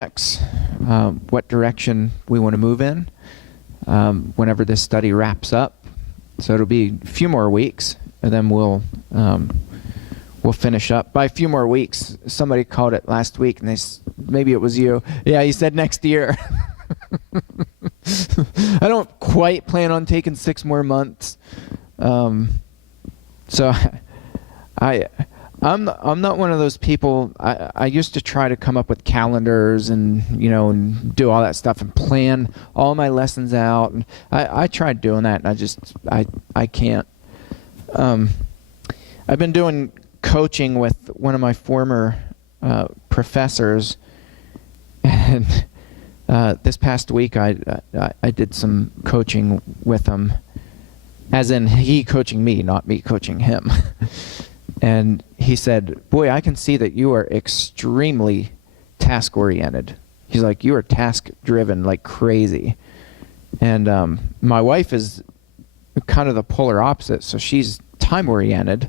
what direction we want to move in whenever this study wraps up. So it'll be a few more weeks, and then we'll finish up. By a few more weeks, somebody called it last week, and maybe it was you. Yeah, you said next year. I don't quite plan on taking 6 more months. So I'm not one of those people. I used to try to come up with calendars and and do all that stuff and plan all my lessons out. And I tried doing that, and I can't. I've been doing coaching with one of my former professors, and this past week I did some coaching with him, as in he coaching me, not me coaching him. And he said, "Boy, I can see that you are extremely task-oriented." He's like, "You are task-driven like crazy." And my wife is kind of the polar opposite, so she's time-oriented.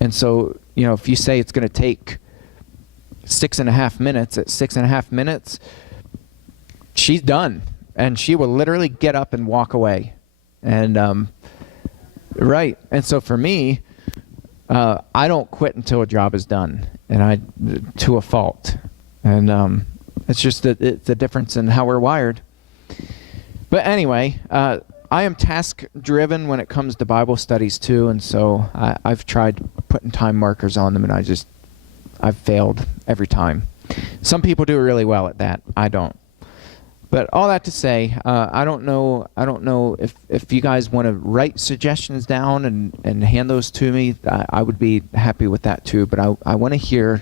And so, if you say it's going to take 6.5 minutes, at 6.5 minutes, she's done. And she will literally get up and walk away. And, right. And so for me, I don't quit until a job is done, and to a fault. And it's just it's a difference in how we're wired. But anyway, I am task-driven when it comes to Bible studies too, and so I've tried putting time markers on them, and I've failed every time. Some people do really well at that. I don't. But all that to say, I don't know if you guys want to write suggestions down and hand those to me. I would be happy with that too. But I want to hear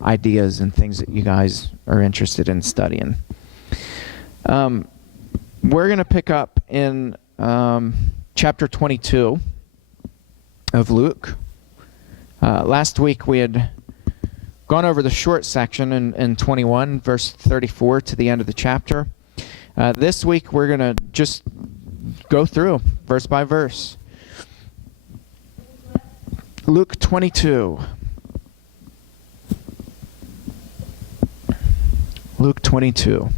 ideas and things that you guys are interested in studying. We're going to pick up in chapter 22 of Luke. Last week we had gone over the short section in 21, verse 34 to the end of the chapter. This week we're going to just go through verse by verse. Luke 22. Luke 22.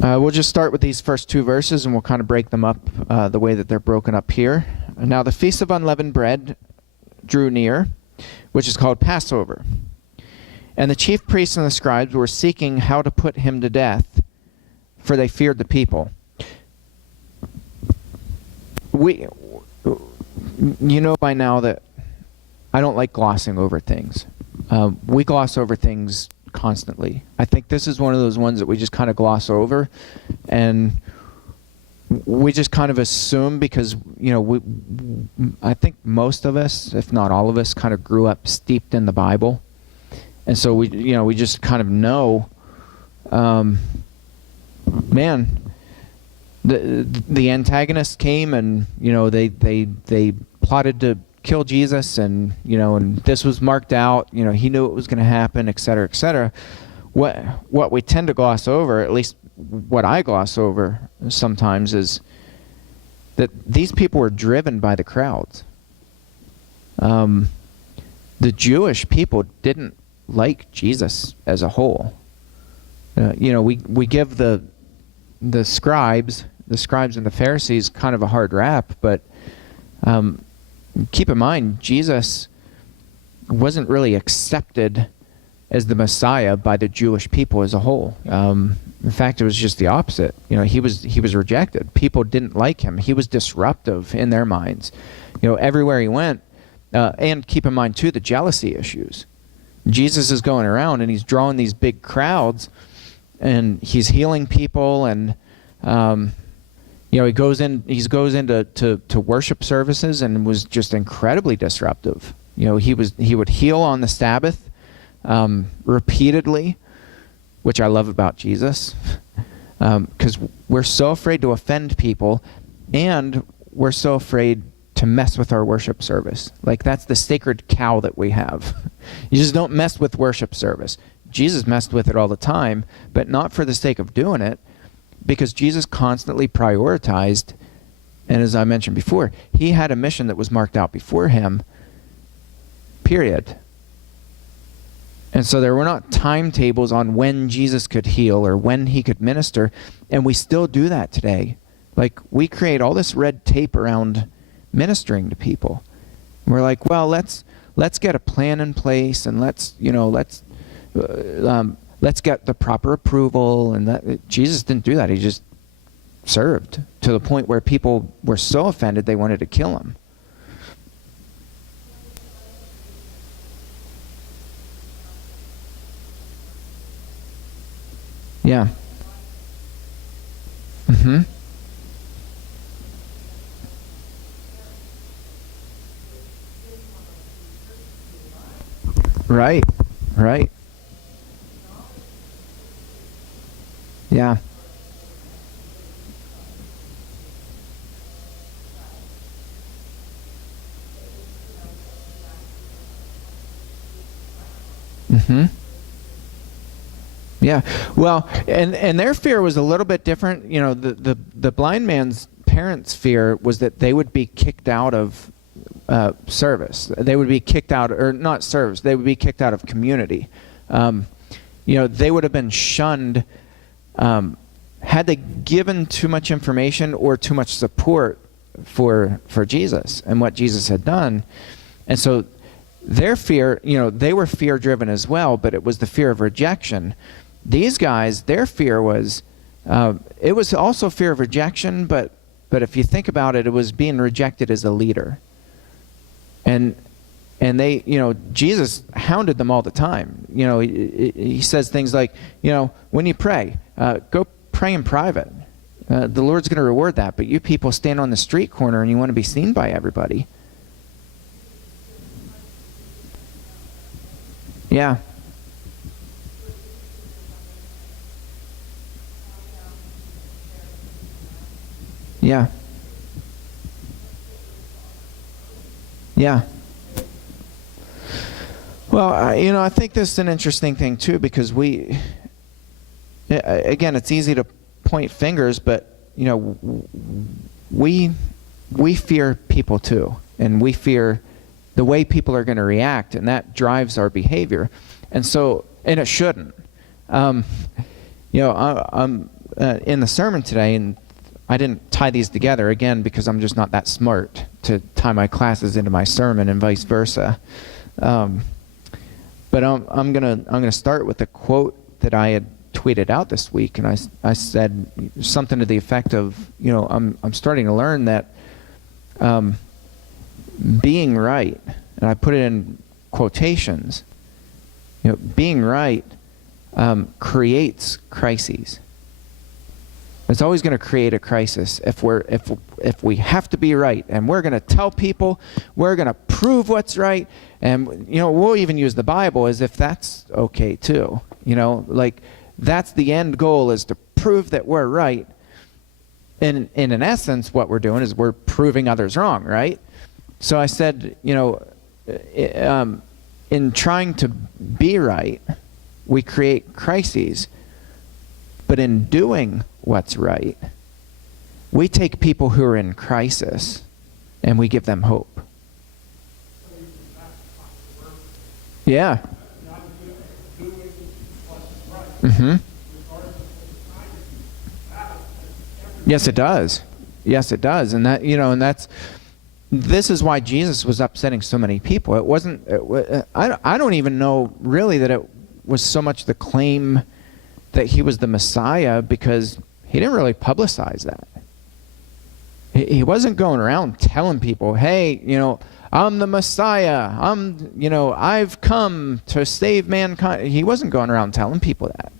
We'll just start with these first 2 verses, and we'll kind of break them up the way that they're broken up here. Now the Feast of Unleavened Bread drew near, which is called Passover. And the chief priests and the scribes were seeking how to put him to death, for they feared the people. You know by now that I don't like glossing over things. We gloss over things constantly. I think this is one of those ones that we just kind of gloss over, and we just kind of assume because, I think most of us, if not all of us, kind of grew up steeped in the Bible. And so we just kind of know, the antagonist came and, they plotted to kill Jesus, and, and this was marked out, he knew it was going to happen, et cetera, et cetera. What we tend to gloss over, at least what I gloss over sometimes, is that these people were driven by the crowds. The Jewish people didn't like Jesus as a whole. We give the scribes and the Pharisees kind of a hard rap, but keep in mind, Jesus wasn't really accepted as the Messiah by the Jewish people as a whole. In fact, it was just the opposite. He was rejected. People didn't like him. He was disruptive in their minds. Everywhere he went, and keep in mind too the jealousy issues. Jesus is going around and he's drawing these big crowds, and he's healing people, and he goes into worship services and was just incredibly disruptive. He would heal on the Sabbath repeatedly, which I love about Jesus, because we're so afraid to offend people, and we're so afraid to mess with our worship service. Like, that's the sacred cow that we have. You just don't mess with worship service. Jesus messed with it all the time, but not for the sake of doing it, because Jesus constantly prioritized, and as I mentioned before, he had a mission that was marked out before him, period. And so there were not timetables on when Jesus could heal or when he could minister. And we still do that today. Like, we create all this red tape around ministering to people. We're like, well, let's get a plan in place, and let's get the proper approval. And Jesus didn't do that. He just served to the point where people were so offended they wanted to kill him. Yeah. Mm-hmm. Right. Right. Yeah. Mm-hmm. Yeah. Well, and their fear was a little bit different. You know, the blind man's parents' fear was that they would be kicked out of service. They would be kicked out, or not service, they would be kicked out of community. They would have been shunned had they given too much information or too much support for Jesus and what Jesus had done. And so their fear, they were fear-driven as well, but it was the fear of rejection. These guys, their fear was, it was also fear of rejection, but if you think about it, it was being rejected as a leader. And they, Jesus hounded them all the time. He says things like, when you pray, go pray in private. The Lord's going to reward that, but you people stand on the street corner and you want to be seen by everybody. Yeah. Yeah. Yeah. Well, I think this is an interesting thing too, because again, it's easy to point fingers, but we fear people too, and we fear the way people are going to react, and that drives our behavior. And it shouldn't. I'm in the sermon today, and I didn't tie these together, again, because I'm just not that smart to tie my classes into my sermon and vice versa. But I'm gonna start with a quote that I had tweeted out this week, and I said something to the effect of, I'm starting to learn that being right, and I put it in quotations, being right creates crises. It's always going to create a crisis if we have to be right, and we're going to tell people, we're going to prove what's right, and we'll even use the Bible as if that's okay too. Like, that's the end goal, is to prove that we're right. And in essence, what we're doing is we're proving others wrong, right? So I said, in trying to be right, we create crises. But in doing what's right, we take people who are in crisis and we give them hope. Yeah. Mm-hmm. Yes, it does. Yes, it does. And this is why Jesus was upsetting so many people. It wasn't, I don't even know really that it was so much the claim that he was the Messiah, because he didn't really publicize that. He wasn't going around telling people, hey, I'm the Messiah. I've come to save mankind. He wasn't going around telling people that.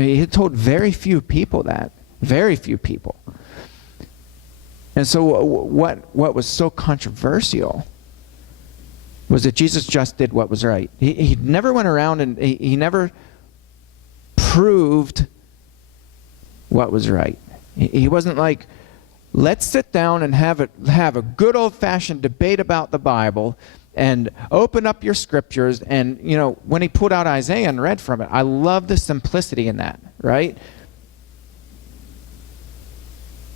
He had told very few people that. Very few people. And so what was so controversial was that Jesus just did what was right. He never went around and he never proved what was right. He wasn't like, let's sit down and have a good old-fashioned debate about the Bible and open up your scriptures. And when he pulled out Isaiah and read from it, I love the simplicity in that, right?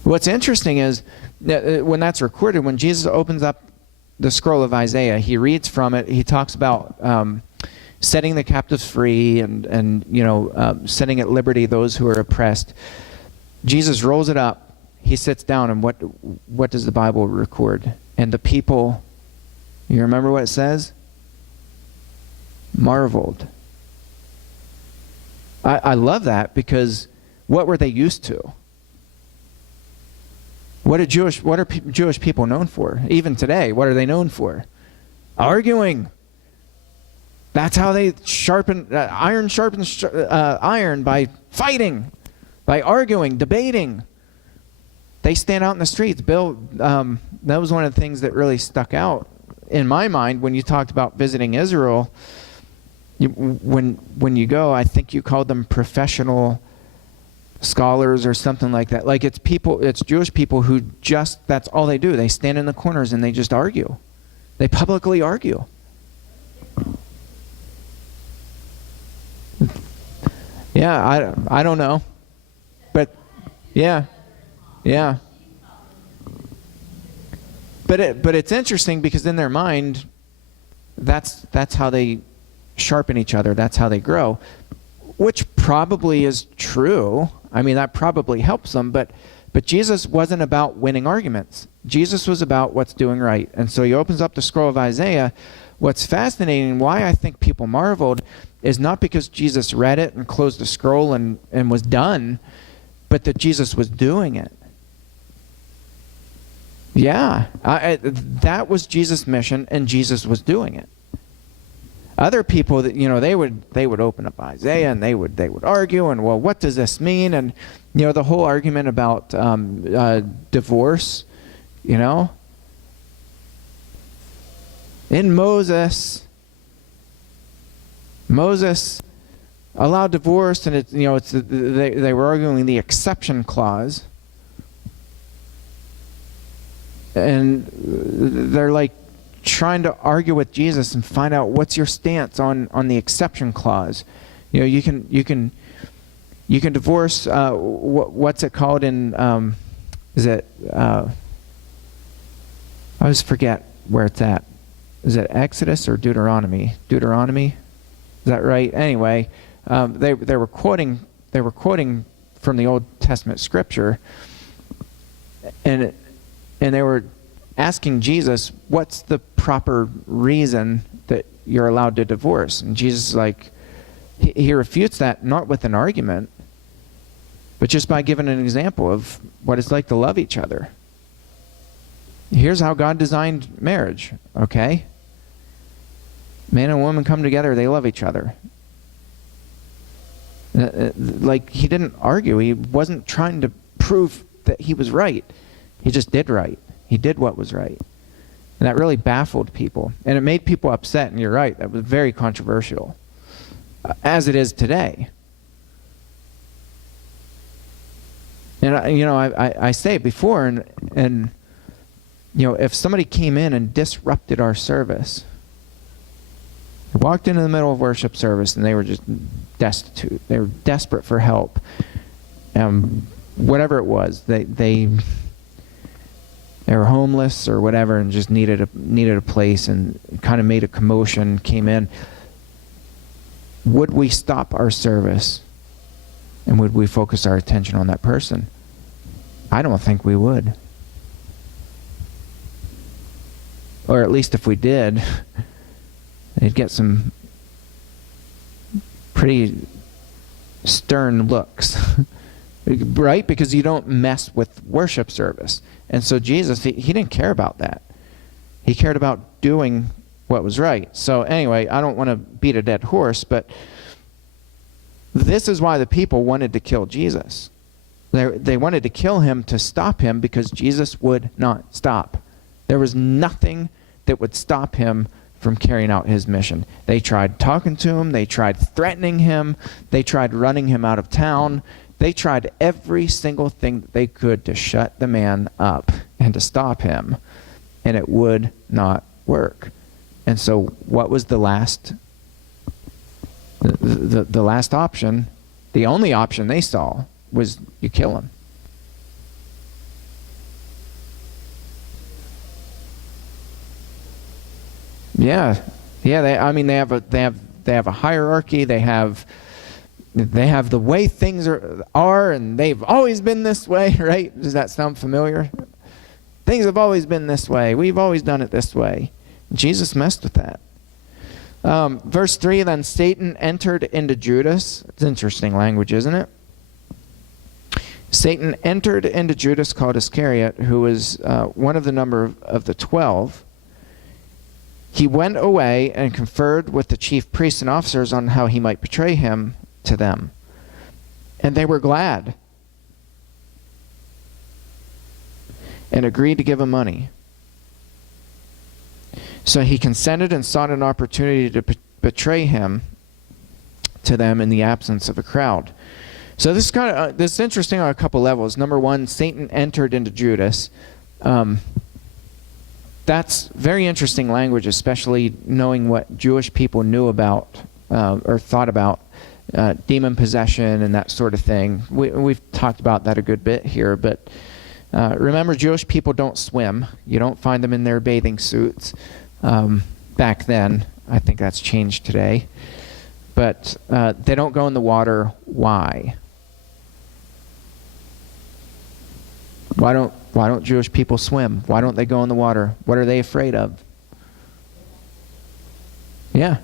What's interesting is that when that's recorded, when Jesus opens up the scroll of Isaiah, he reads from it. He talks about setting the captives free and setting at liberty those who are oppressed. Jesus rolls it up. He sits down, and what does the Bible record? And the people, you remember what it says? Marveled. I love that, because what were they used to? What are Jewish people known for? Even today, what are they known for? Arguing. That's how they sharpen, iron sharpens iron, by fighting, by arguing, debating. They stand out in the streets. Bill, that was one of the things that really stuck out in my mind when you talked about visiting Israel. When you go, I think you called them professional scholars or something like that. Like, it's Jewish people who that's all they do. They stand in the corners and they just argue. They publicly argue. Yeah, I don't know. But yeah. But it's interesting, because in their mind, that's how they sharpen each other. That's how they grow, which probably is true. I mean, that probably helps them, but Jesus wasn't about winning arguments. Jesus was about what's doing right. And so he opens up the scroll of Isaiah. What's fascinating, why I think people marveled, is not because Jesus read it and closed the scroll and was done, but that Jesus was doing it. Yeah, that was Jesus' mission, and Jesus was doing it. Other people, that they would open up Isaiah and they would argue, and, well, what does this mean? And the whole argument about divorce. In Moses allowed divorce, and they were arguing the exception clause, and they're like trying to argue with Jesus and find out, what's your stance on the exception clause. You can divorce. What's it called in? Is it? I always forget where it's at. Is it Exodus or Deuteronomy? Deuteronomy, is that right? Anyway, they were quoting from the Old Testament scripture, and they were asking Jesus, what's the proper reason that you're allowed to divorce? And Jesus is like, he refutes that, not with an argument, but just by giving an example of what it's like to love each other. Here's how God designed marriage, okay? Man and woman come together, they love each other. Like, he didn't argue. He wasn't trying to prove that he was right. He just did right. He did what was right. And that really baffled people. And it made people upset, and you're right, that was very controversial, as it is today. And I say it before, and if somebody came in and disrupted our service, walked into the middle of worship service, and they were just destitute, they were desperate for help, whatever it was, they were homeless or whatever, and just needed a place, and kind of made a commotion, came in, would we stop our service and would we focus our attention on that person? I don't think we would. Or at least if we did, they'd get some pretty stern looks. Right? Because you don't mess with worship service. And so Jesus, he didn't care about that. He cared about doing what was right. So anyway, I don't want to beat a dead horse, but this is why the people wanted to kill Jesus. They wanted to kill him to stop him, because Jesus would not stop. There was nothing that would stop him from carrying out his mission. They tried talking to him. They tried threatening him. They tried running him out of town. They tried every single thing that they could to shut the man up and to stop him, and it would not work. And so what was the last option? The only option they saw was, you kill him. Yeah. They have They have a hierarchy. They have the way things are, and they've always been this way, right? Does that sound familiar? Things have always been this way. We've always done it this way. Jesus messed with that. Verse 3, then Satan entered into Judas. It's interesting language, isn't it? Satan entered into Judas, called Iscariot, who was one of the number of the 12. He went away and conferred with the chief priests and officers on how he might betray him to them. And they were glad and agreed to give him money. So he consented and sought an opportunity to betray him to them in the absence of a crowd. So this is interesting on a couple levels. Number one, Satan entered into Judas. That's very interesting language, especially knowing what Jewish people knew about or thought about demon possession and that sort of thing. We've talked about that a good bit here, but remember, Jewish people don't swim. You don't find them in their bathing suits. Back then, I think that's changed today. But they don't go in the water. Why? Why don't Jewish people swim? Why don't they go in the water? What are they afraid of? Yeah,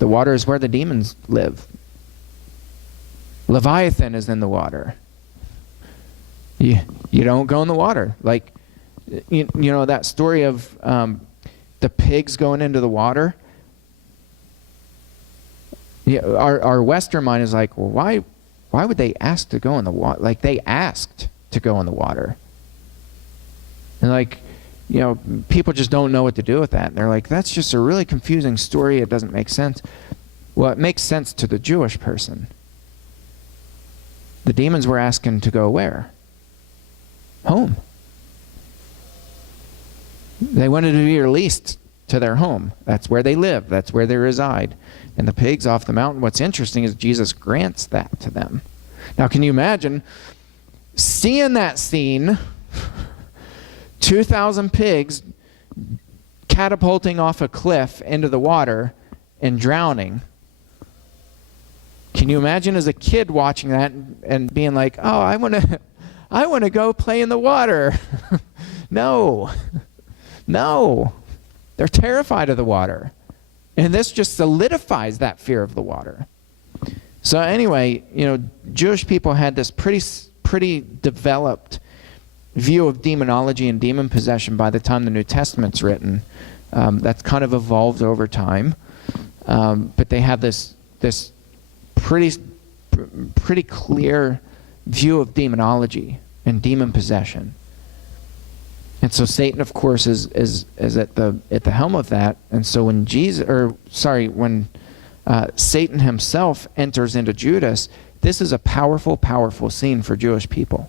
the water is where the demons live. Leviathan is in the water. You don't go in the water. Like, you know that story of the pigs going into the water? Yeah, our Western mind is like, well, why would they ask to go in the water? Like, they asked to go in the water. And like, people just don't know what to do with that. And they're like, that's just a really confusing story. It doesn't make sense. Well, it makes sense to the Jewish person. The demons were asking to go where? Home. They wanted to be released to their home. That's where they live. That's where they reside. And the pigs off the mountain, what's interesting is Jesus grants that to them. Now, can you imagine seeing that scene, 2,000 pigs catapulting off a cliff into the water and drowning? Can you imagine as a kid watching that and being like, oh, I want to go play in the water? No. They're terrified of the water. And this just solidifies that fear of the water. So anyway, Jewish people had this pretty developed view of demonology and demon possession by the time the New Testament's written. That's kind of evolved over time. But they have this pretty clear view of demonology and demon possession. And so Satan, of course, is at the helm of that. And so when Satan himself enters into Judas, this is a powerful scene for Jewish people.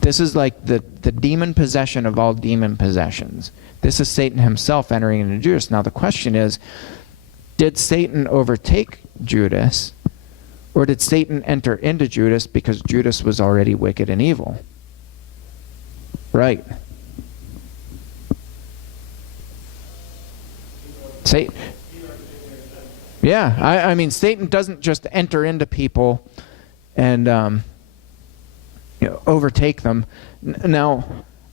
This is like the demon possession of all demon possessions. This is Satan himself entering into Judas. Now the question is, did Satan overtake Judas, or did Satan enter into Judas because Judas was already wicked and evil? Right. Satan. Yeah, I mean, Satan doesn't just enter into people and overtake them. Now,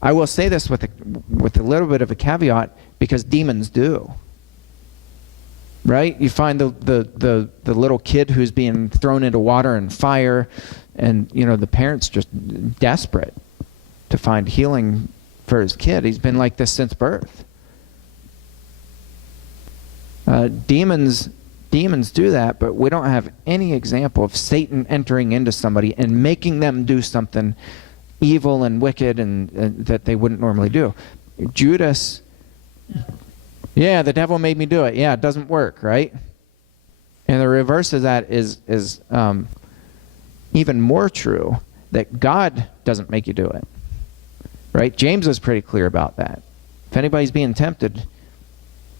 I will say this with a little bit of a caveat, because demons do. Right? You find the little kid who's being thrown into water and fire, and the parent's just desperate to find healing for his kid. He's been like this since birth. Demons do that, but we don't have any example of Satan entering into somebody and making them do something evil and wicked and that they wouldn't normally do. Judas, yeah, the devil made me do it. Yeah, it doesn't work, right? And the reverse of that is even more true, that God doesn't make you do it. Right? James is pretty clear about that. If anybody's being tempted,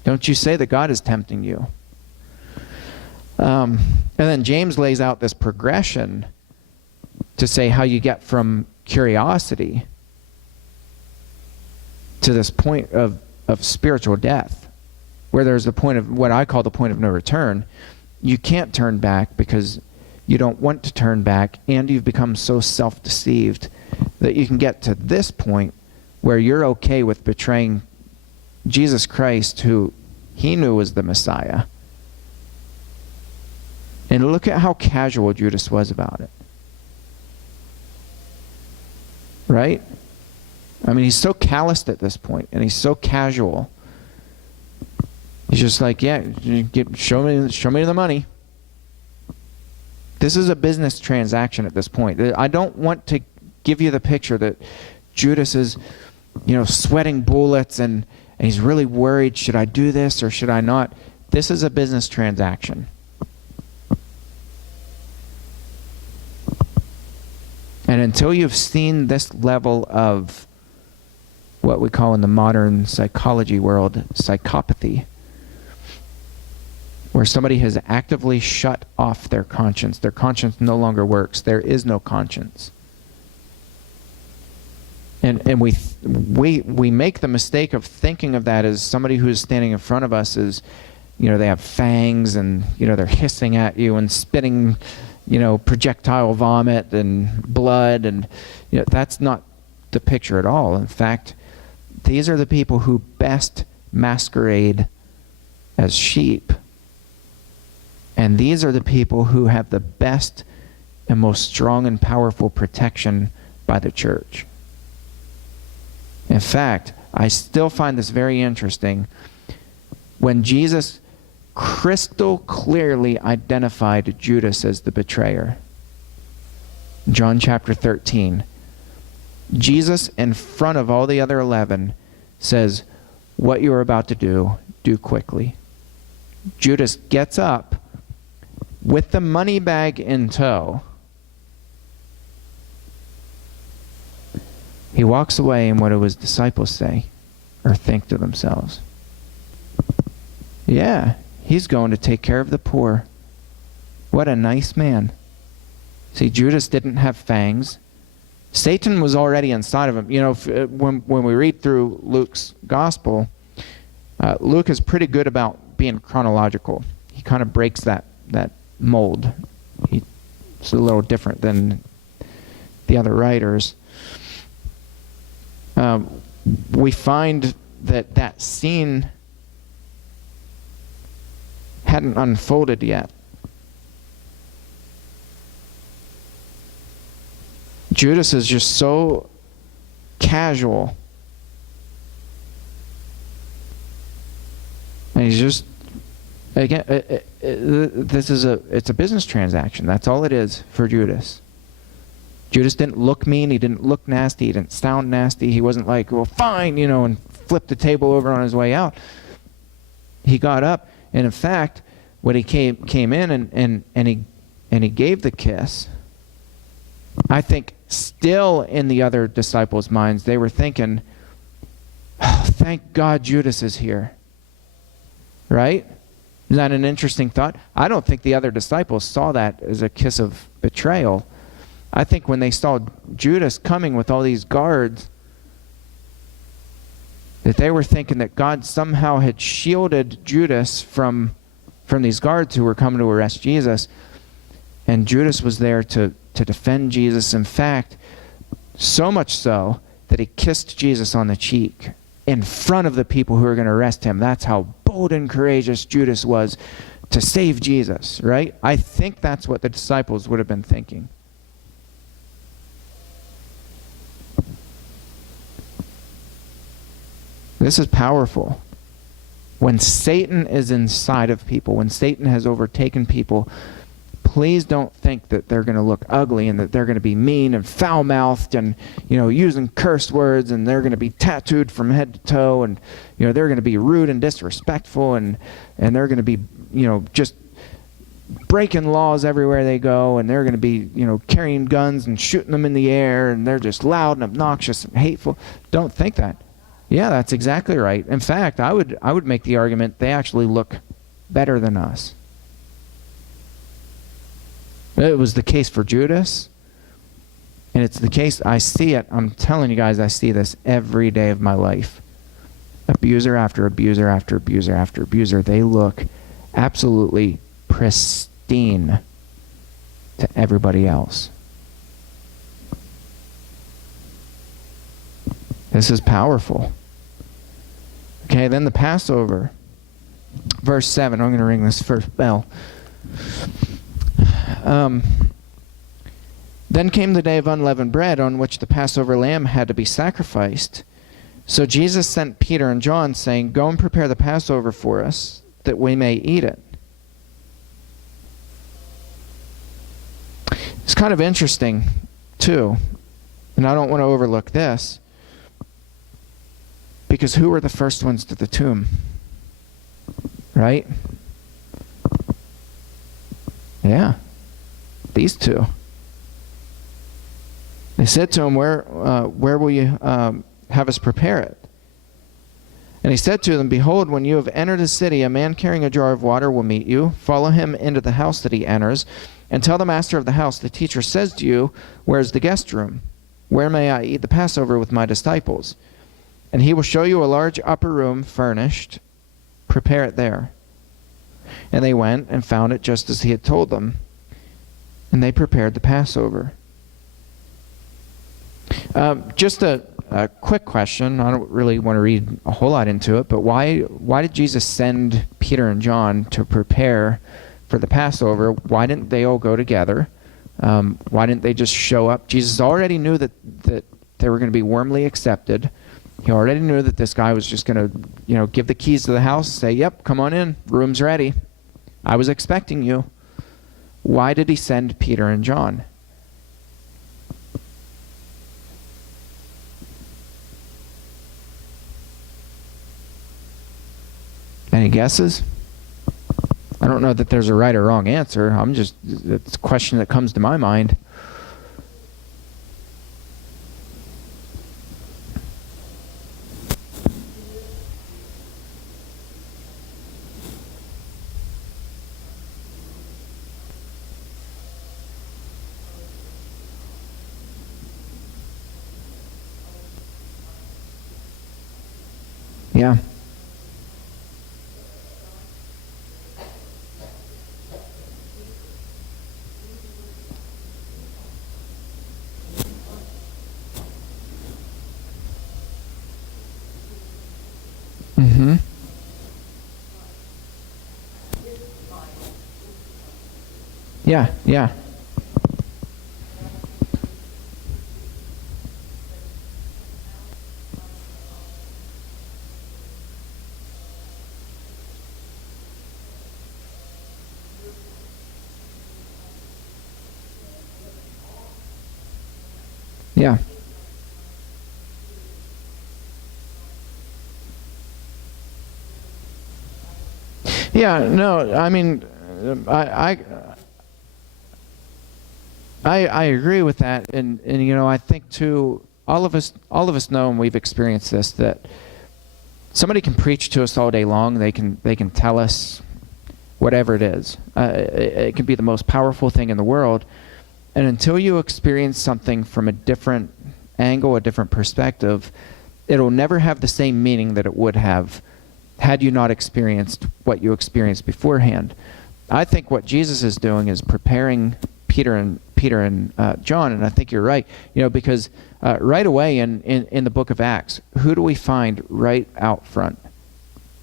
don't you say that God is tempting you. And then James lays out this progression to say how you get from curiosity to this point of spiritual death. where there's the point of what I call the point of no return. You can't turn back because you don't want to turn back, and you've become so self-deceived that you can get to this point where you're okay with betraying Jesus Christ, who he knew was the Messiah. And look at how casual Judas was about it. Right? I mean, he's so calloused at this point, and he's so casual. He's just like, yeah, show me the money. This is a business transaction at this point. I don't want to give you the picture that Judas is, sweating bullets and he's really worried, should I do this or should I not? This is a business transaction. And until you've seen this level of what we call in the modern psychology world psychopathy, where somebody has actively shut off their conscience no longer works, there is no conscience. And we make the mistake of thinking of that as somebody who's standing in front of us is, they have fangs and, they're hissing at you and spitting, projectile vomit and blood, and that's not the picture at all. In fact, these are the people who best masquerade as sheep. And these are the people who have the best and most strong and powerful protection by the church. In fact, I still find this very interesting. When Jesus crystal clearly identified Judas as the betrayer, John chapter 13, Jesus, in front of all the other 11, says, what you are about to do, do quickly. Judas gets up with the money bag in tow. He walks away, and what do his disciples say or think to themselves? Yeah, he's going to take care of the poor. What a nice man. See, Judas didn't have fangs. Satan was already inside of him. When we read through Luke's gospel, Luke is pretty good about being chronological. He kind of breaks that mold. It's a little different than the other writers. We find that scene hadn't unfolded yet. Judas is just so casual. And he's just, again, it's a business transaction. That's all it is for Judas. Judas didn't look mean. He didn't look nasty. He didn't sound nasty. He wasn't like, well, fine, and flipped the table over on his way out. He got up, and in fact, when he came in and he gave the kiss, I think still in the other disciples' minds, they were thinking, oh, thank God Judas is here. Right? Isn't that an interesting thought? I don't think the other disciples saw that as a kiss of betrayal. I think when they saw Judas coming with all these guards, that they were thinking that God somehow had shielded Judas from these guards who were coming to arrest Jesus. And Judas was there to defend Jesus. In fact, so much so that he kissed Jesus on the cheek in front of the people who were going to arrest him. That's how bold and courageous Judas was to save Jesus, right? I think that's what the disciples would have been thinking. This is powerful. When Satan is inside of people, when Satan has overtaken people, please don't think that they're going to look ugly and that they're going to be mean and foul-mouthed and, using curse words, and they're going to be tattooed from head to toe, and, they're going to be rude and disrespectful, and they're going to be, just breaking laws everywhere they go, and they're going to be, carrying guns and shooting them in the air, and they're just loud and obnoxious and hateful. Don't think that. Yeah, that's exactly right. In fact, I would make the argument they actually look better than us. It was the case for Judas, and it's the case, I see it, I'm telling you guys, I see this every day of my life. abuser after abuser after abuser after abuser, they look absolutely pristine to everybody else. This is powerful. Okay, then the Passover. Verse 7. I'm going to ring this first bell. Then came the day of unleavened bread, on which the Passover lamb had to be sacrificed. So Jesus sent Peter and John, saying, "Go and prepare the Passover for us, that we may eat it." It's kind of interesting, too, and I don't want to overlook this, because who were the first ones to the tomb? Right? Yeah, these two. They said to him, where will you have us prepare it? And he said to them, "Behold, when you have entered a city, a man carrying a jar of water will meet you. Follow him into the house that he enters, and tell the master of the house, the teacher says to you, where's the guest room? Where may I eat the Passover with my disciples? And he will show you a large upper room furnished. Prepare it there." And they went and found it just as he had told them. And they prepared the Passover. Just a quick question. I don't really want to read a whole lot into it, but why did Jesus send Peter and John to prepare for the Passover? Why didn't they all go together? Why didn't they just show up? Jesus already knew that they were going to be warmly accepted. He already knew that this guy was just going to, give the keys to the house, say, "Yep, come on in, room's ready. I was expecting you." Why did he send Peter and John? Any guesses? I don't know that there's a right or wrong answer. It's a question that comes to my mind. Yeah. Mm-hmm. Yeah, yeah. Yeah. Yeah, no, I mean, I agree with that, and I think too, all of us know, and we've experienced this, that somebody can preach to us all day long. They can tell us whatever it is. It can be the most powerful thing in the world, and until you experience something from a different angle, a different perspective, it'll never have the same meaning that it would have had you not experienced what you experienced beforehand. I think what Jesus is doing is preparing Peter and John, and I think you're right. Because right away in the book of Acts, who do we find right out front?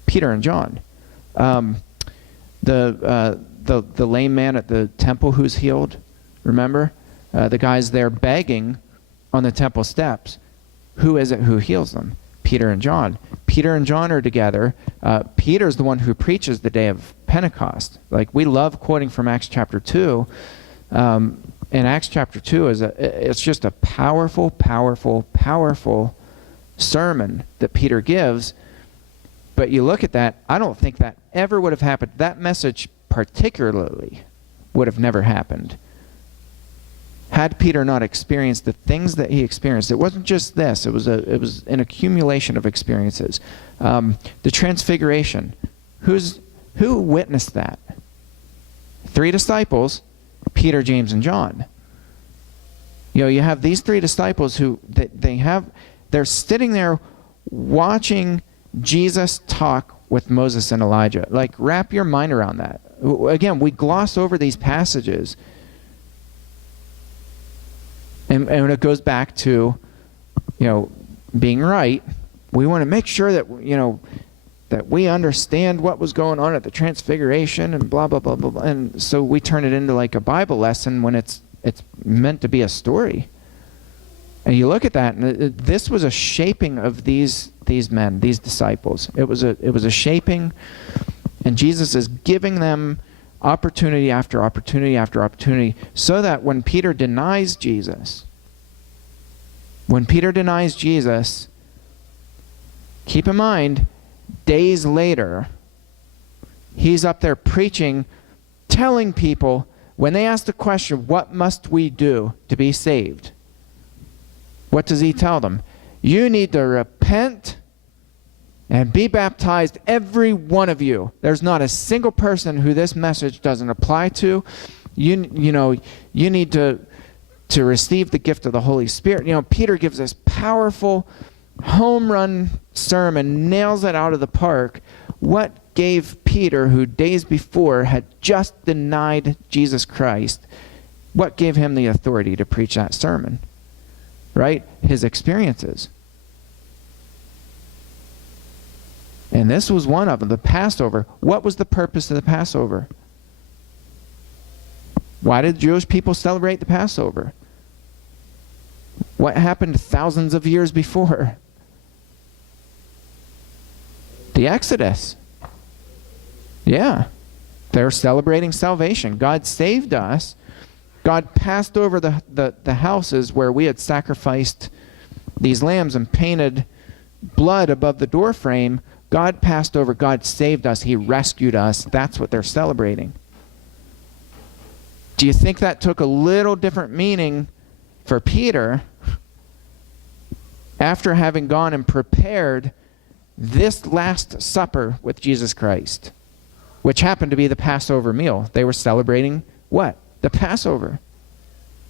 Peter and John. The lame man at the temple who's healed, remember? The guy's there begging on the temple steps. Who is it who heals them? Peter and John. Peter and John are together. Peter's the one who preaches the day of Pentecost. Like, we love quoting from Acts chapter 2. And Acts chapter 2 it's just a powerful, powerful, powerful sermon that Peter gives. But you look at that, I don't think that ever would have happened. That message particularly would have never happened had Peter not experienced the things that he experienced. It wasn't just this. It was an accumulation of experiences. The transfiguration. Who witnessed that? 3 disciples, Peter, James, and John. You have these 3 disciples who they're sitting there watching Jesus talk with Moses and Elijah? Like, wrap your mind around that. Again, we gloss over these passages. And when it goes back to, being right, we want to make sure that, that we understand what was going on at the Transfiguration and blah, blah, blah, blah, blah. And so we turn it into like a Bible lesson when it's meant to be a story. And you look at that, and this was a shaping of these men, these disciples. It was a shaping, and Jesus is giving them opportunity after opportunity after opportunity, so that when Peter denies Jesus, keep in mind, days later, he's up there preaching, telling people, when they ask the question, what must we do to be saved? What does he tell them? You need to repent and be baptized, every one of you. There's not a single person who this message doesn't apply to. You need to receive the gift of the Holy Spirit. Peter gives this powerful home run sermon, nails it out of the park. What gave Peter, who days before had just denied Jesus Christ, what gave him the authority to preach that sermon? Right? His experiences. And this was one of them, the Passover. What was the purpose of the Passover? Why did Jewish people celebrate the Passover? What happened thousands of years before? The Exodus. Yeah. They're celebrating salvation. God saved us. God passed over the houses where we had sacrificed these lambs and painted blood above the doorframe. God passed over. God saved us. He rescued us. That's what they're celebrating. Do you think that took a little different meaning for Peter after having gone and prepared this Last Supper with Jesus Christ, which happened to be the Passover meal? They were celebrating what? The Passover.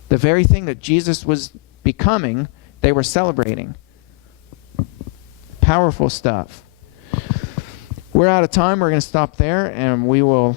The very thing that Jesus was becoming, they were celebrating. Powerful stuff. We're out of time. We're going to stop there, and we will